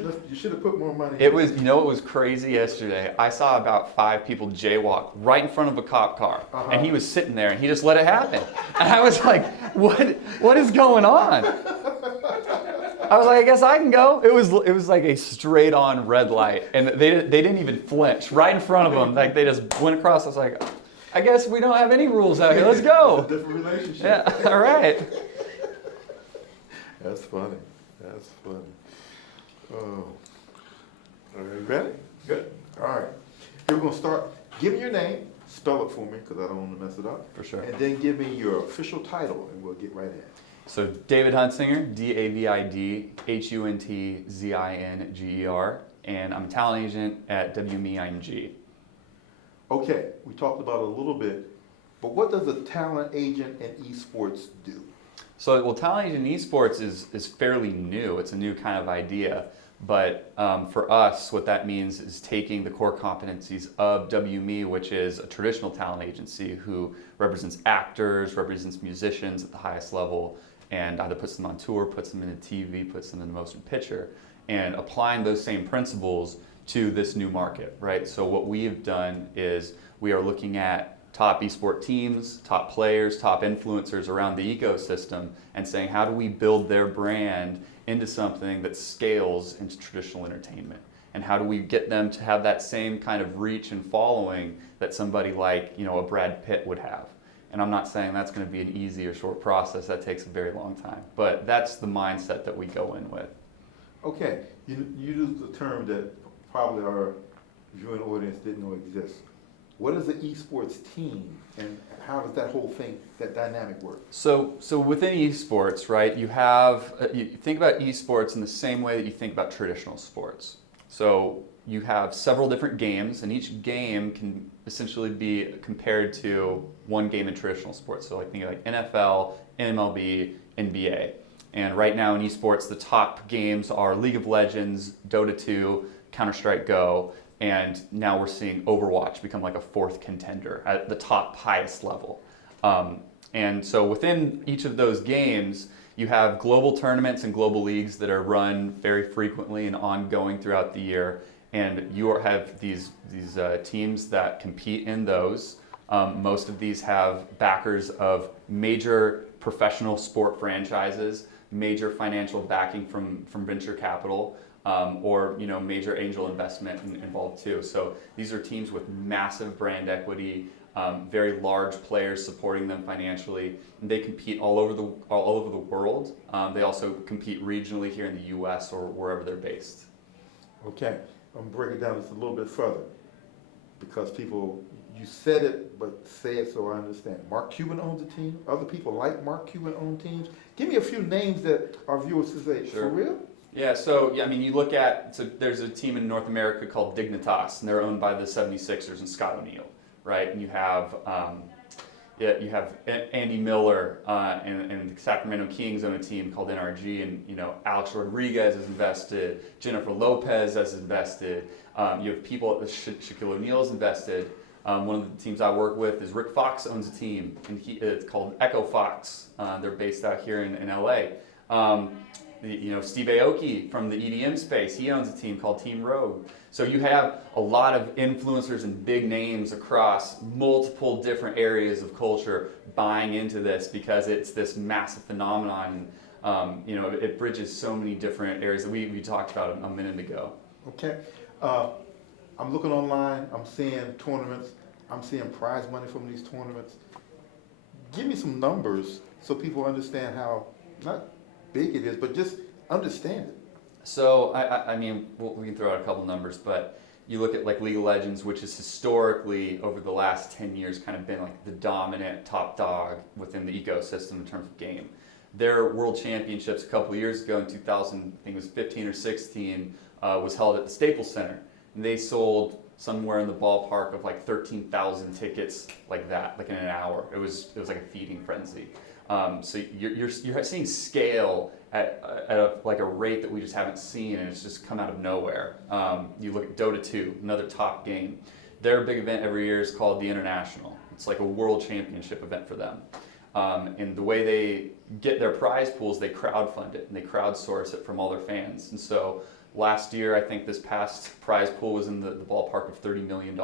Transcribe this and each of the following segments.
You should have put more money. It was, it was crazy yesterday. I saw about 5 people jaywalk right in front of a cop car, and he was sitting there, and he just let it happen. And I was like, what is going on? I was like, I guess I can go. It was like a straight on red light, and they didn't even flinch right in front of them. Like they just went across. I was like, I guess we don't have any rules out here. Let's go. It's a different relationship. Yeah. All right. That's funny. That's funny. Oh. Are you ready? Good. All right. We're going to start. Give me your name. Spell it for me because I don't want to mess it up. For sure. And then give me your official title and we'll get right in. So David Huntsinger, David Huntzinger, and I'm a talent agent at WME-IMG. Okay, we talked about it a little bit, but what does a talent agent in esports do? So, well, talent agent in esports is fairly new. It's a new kind of idea. But for us, what that means is taking the core competencies of WME, which is a traditional talent agency who represents actors, represents musicians at the highest level, and either puts them on tour, puts them into TV, puts them in the motion picture, and applying those same principles to this new market, right? So what we have done is we are looking at top esport teams, top players, top influencers around the ecosystem and saying, how do we build their brand into something that scales into traditional entertainment? And how do we get them to have that same kind of reach and following that somebody like, a Brad Pitt would have? And I'm not saying that's going to be an easy or short process. That takes a very long time. But that's the mindset that we go in with. Okay, you used the term that probably our viewing audience didn't know exists. What is an esports team, and how does that whole thing, that dynamic work? So within esports, right, you have, you think about esports in the same way that you think about traditional sports. So you have several different games, and each game can essentially be compared to one game in traditional sports. So think of like NFL, MLB, NBA. And right now in esports, the top games are League of Legends, Dota 2, Counter-Strike Go, and now we're seeing Overwatch become like a 4th contender at the top highest level. And so within each of those games, you have global tournaments and global leagues that are run very frequently and ongoing throughout the year. And you have these teams that compete in those. Most of these have backers of major professional sport franchises, major financial backing from venture capital, or major angel investment involved too. So these are teams with massive brand equity, very large players supporting them financially. And they compete all over the world. They also compete regionally here in the U.S. or wherever they're based. Okay, I'm gonna break it down just a little bit further because you said it, but say it so I understand. Mark Cuban owns a team. Other people like Mark Cuban own teams. Give me a few names that our viewers can say, Sure. For real? Yeah, so you look at, so there's a team in North America called Dignitas, and they're owned by the 76ers and Scott O'Neal, right? And you have Andy Miller and the Sacramento Kings own a team called NRG, and Alex Rodriguez is invested, Jennifer Lopez is invested. You have people, Shaquille O'Neal is invested. One of the teams I work with is Rick Fox owns a team, and it's called Echo Fox. They're based out here in LA. Steve Aoki from the EDM space, he owns a team called Team Rogue. So you have a lot of influencers and big names across multiple different areas of culture buying into this because it's this massive phenomenon. It bridges so many different areas that we talked about a minute ago. Okay. I'm looking online, I'm seeing tournaments, I'm seeing prize money from these tournaments. Give me some numbers so people understand how, not big it is, but just understand it. So, we can throw out a couple numbers, but you look at like League of Legends, which has historically, over the last 10 years, kind of been like the dominant top dog within the ecosystem in terms of game. Their World Championships a couple of years ago in 2000, I think it was 15 or 16, was held at the Staples Center. And they sold somewhere in the ballpark of like 13,000 tickets like that, like in an hour. It was like a feeding frenzy. So you're seeing scale at a rate that we just haven't seen, and it's just come out of nowhere. You look at Dota 2, another top game. Their big event every year is called the International. It's like a world championship event for them. And the way they get their prize pools, they crowdfund it and they crowdsource it from all their fans. And so Last year, I think this past prize pool was in the ballpark of $30 million.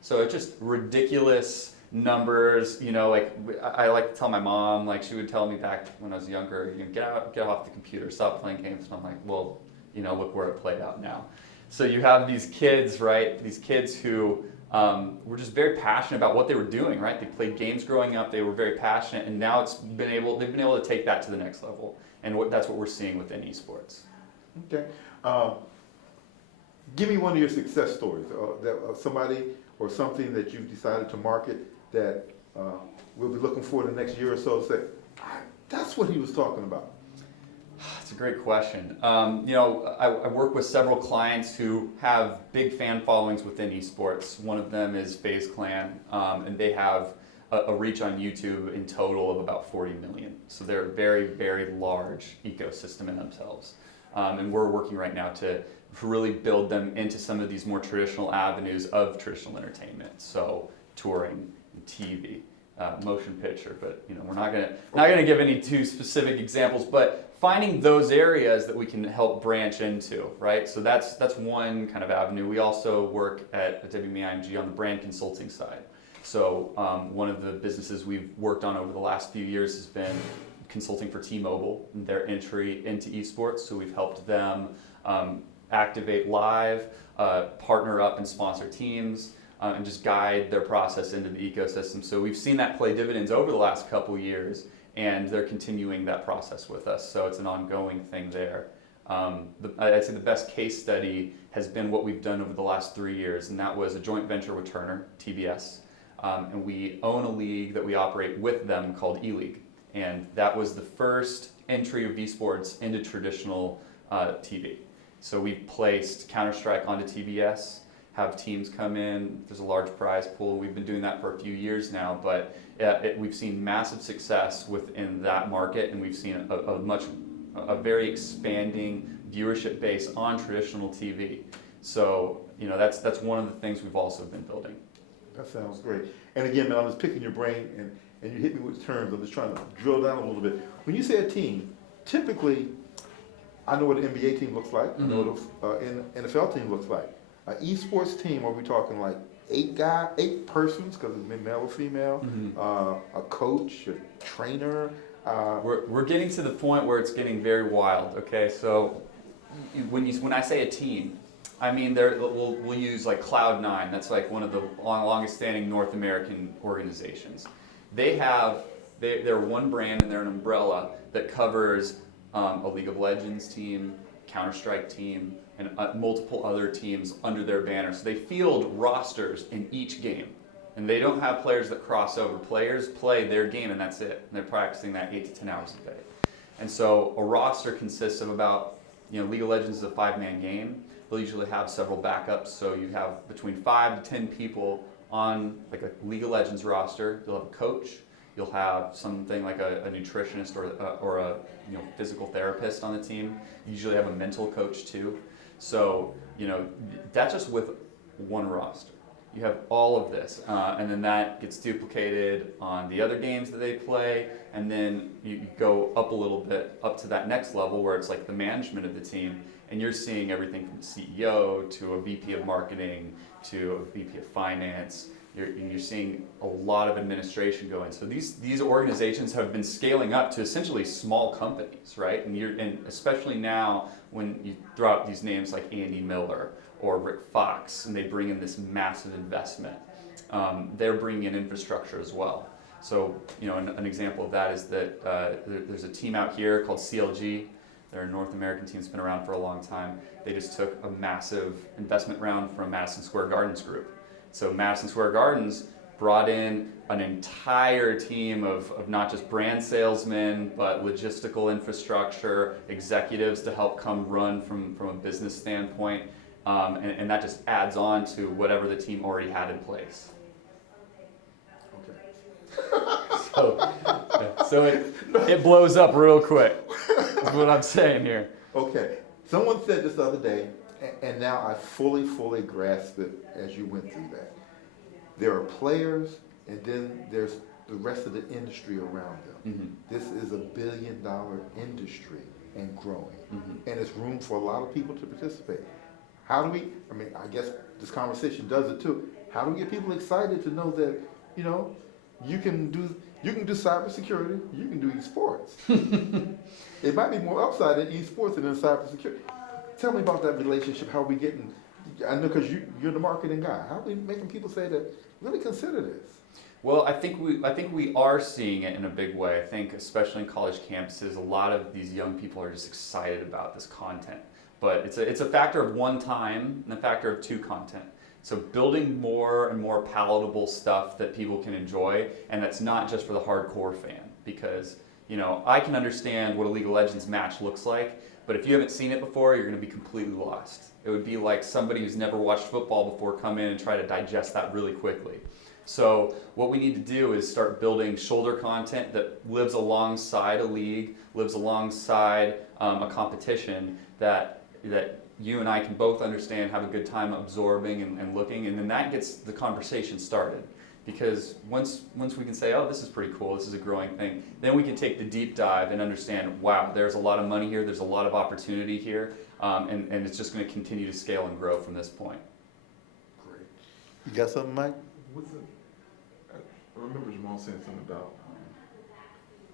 So it's just ridiculous numbers. You know, like I like to tell my mom, like she would tell me back when I was younger, you know, get off the computer, stop playing games. And I'm like, well, you know, look where it played out now. So you have these kids, right? These kids who were just very passionate about what they were doing, right? They played games growing up. They were very passionate, and now they've been able to take that to the next level. And that's what we're seeing within esports. Okay. Give me one of your success stories, somebody or something that you've decided to market that we'll be looking for the next year or so. Say, that's what he was talking about. It's a great question. You know, I work with several clients who have big fan followings within esports. One of them is FaZe Clan, and they have a reach on YouTube in total of about 40 million. So they're a very, very large ecosystem in themselves. And we're working right now to really build them into some of these more traditional avenues of traditional entertainment. So touring, TV, motion picture. But you know, we're not gonna give any too specific examples. But finding those areas that we can help branch into, right? So that's one kind of avenue. We also work at WMIMG on the brand consulting side. So one of the businesses we've worked on over the last few years has been consulting for T-Mobile and their entry into esports. So we've helped them activate live, partner up and sponsor teams, and just guide their process into the ecosystem. So we've seen that play dividends over the last couple years, and they're continuing that process with us. So it's an ongoing thing there. I'd say the best case study has been what we've done over the last 3 years, and that was a joint venture with Turner, TBS. And we own a league that we operate with them called E-League. And that was the first entry of esports into traditional TV. So we've placed Counter-Strike onto TBS, have teams come in, there's a large prize pool. We've been doing that for a few years now, but we've seen massive success within that market, and we've seen a very expanding viewership base on traditional TV. So, you know, that's one of the things we've also been building. That sounds great. And again, man, I'm just picking your brain, and you hit me with terms. I'm just trying to drill down a little bit. When you say a team, typically, I know what an NBA team looks like. I know what an NFL team looks like. An esports team, are we talking like 8 persons, because it's male or female, a coach, a trainer? We're getting to the point where it's getting very wild, okay? So when I say a team, I mean we'll use like Cloud9. That's like one of the longest standing North American organizations. They're one brand, and they're an umbrella that covers a League of Legends team, Counter-Strike team, and multiple other teams under their banner. So they field rosters in each game. And they don't have players that cross over. Players play their game, and that's it. And they're practicing that 8 to 10 hours a day. And so a roster consists of about, you know, League of Legends is a 5-man game. They'll usually have several backups. So you have between 5 to 10 people on like a League of Legends roster. You'll have a coach. You'll have something like a nutritionist or a physical therapist on the team. You usually have a mental coach too. So, you know, that's just with one roster. You have all of this, and then that gets duplicated on the other games that they play, and then you go up a little bit, up to that next level where it's like the management of the team, and you're seeing everything from CEO to a VP of marketing to a VP of finance. You're seeing a lot of administration go in. So these organizations have been scaling up to essentially small companies, right? And especially now when you throw out these names like Andy Miller or Rick Fox, and they bring in this massive investment. They're bringing in infrastructure as well. So, you know, an example of that is that there's a team out here called CLG. They're a North American team that's been around for a long time. They just took a massive investment round from Madison Square Gardens Group. So Madison Square Gardens brought in an entire team of not just brand salesmen, but logistical infrastructure, executives to help come run from a business standpoint. And that just adds on to whatever the team already had in place. Okay. So it blows up real quick, is what I'm saying here. Okay. Someone said this the other day, and now I fully grasp it as you went through that. There are players, and then there's the rest of the industry around them. This is $1 billion industry. and growing. Mhm. And it's room for a lot of people to participate. How do we, I mean, I guess this conversation does it too. How do we get people excited to know that, you know, you can do cybersecurity, you can do esports. It might be more upside in esports than in cybersecurity. Tell me about that relationship, how are we getting, I know because you're the marketing guy, how are we making people say that, really consider this? Well, I think we are seeing it in a big way. I think especially in college campuses, a lot of these young people are just excited about this content. But it's a factor of one time and a factor of two content. So building more and more palatable stuff that people can enjoy, and that's not just for the hardcore fan. Because I can understand what a League of Legends match looks like, but if you haven't seen it before, you're going to be completely lost. It would be like somebody who's never watched football before come in and try to digest that really quickly. So what we need to do is start building shoulder content that lives alongside a league, lives alongside a competition that you and I can both understand, have a good time absorbing and looking, and then that gets the conversation started. Because once we can say, oh, this is pretty cool, this is a growing thing, then we can take the deep dive and understand, wow, there's a lot of money here, there's a lot of opportunity here, and it's just going to continue to scale and grow from this point. Great. You got something, Mike? I remember Jamal saying something about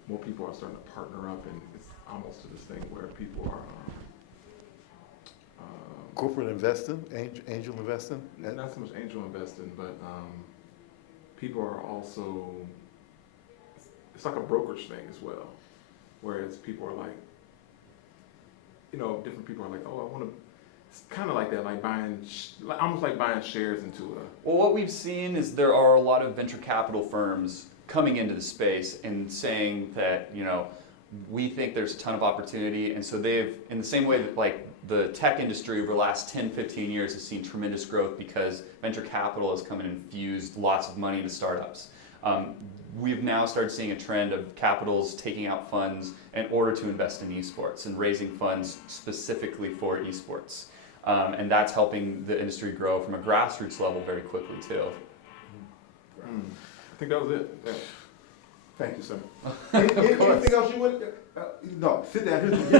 more people are starting to partner up, and it's almost to this thing where people are Corporate investing, angel investing? not so much angel investing, but people are also, it's like a brokerage thing as well, whereas people are like, different people are like, oh, I want to, it's kind of like that, like almost like buying shares into a. Well, what we've seen is there are a lot of venture capital firms coming into the space and saying that, we think there's a ton of opportunity. And so they've, in the same way that like the tech industry over the last 10, 15 years has seen tremendous growth because venture capital has come and infused lots of money into startups. We've now started seeing a trend of capitals taking out funds in order to invest in esports and raising funds specifically for esports. And that's helping the industry grow from a grassroots level very quickly too. I think that was it. Yeah. Thank you, sir. Anything else you would? No, sit down. Here's